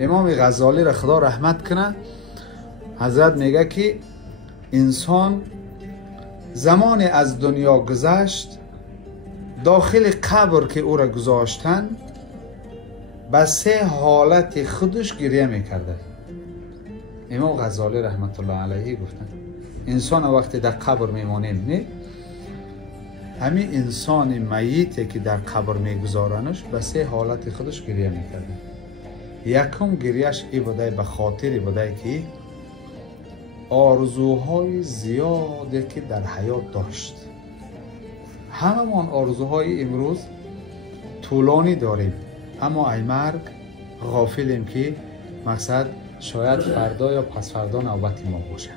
امام غزالی را خدا رحمت کنه، حضرت میگه که انسان زمان از دنیا گذشت، داخل قبر که او را گذاشتن به 3 حالت خودش گریه میکرده. امام غزالی رحمت الله علیه گفتن انسان وقتی در قبر میمانیم نه، همین انسان میتی که در قبر میگذارنش به 3 حالت خودش گریه میکرده. یکم گریهش ای بوده، به خاطر بوده که آرزوهای زیادی که در حیات داشت. همه من آرزوهای امروز طولانی داریم، اما ای مرگ غافلیم که مقصد شاید فردا یا پس فردا نوبت ما باشه.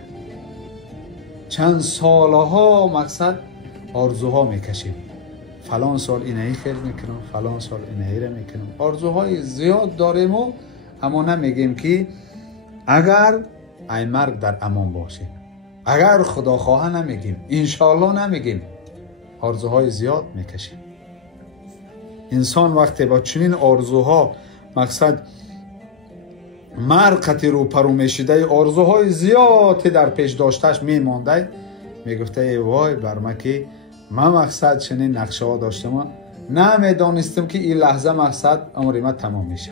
چند سالها مقصد آرزوها میکشیم، فلان سال اینهی خیر میکنم، فلان سال اینهی را میکنم. آرزوهای زیاد داریم و اما نمیگیم که اگر ای مرگ در امان باشیم، اگر خدا خواه نمیگیم، انشاءالله نمیگیم، آرزوهای زیاد میکشیم. انسان وقتی با چنین آرزوها مقصد مرگ رو پرو میشیده، آرزوهای زیادی در پیش داشتش میمانده، میگفته ای وای بر من که من مقصد چنین نقشه ها داشتم، نمیدانستم که این لحظه مقصد عمر من تمام میشه.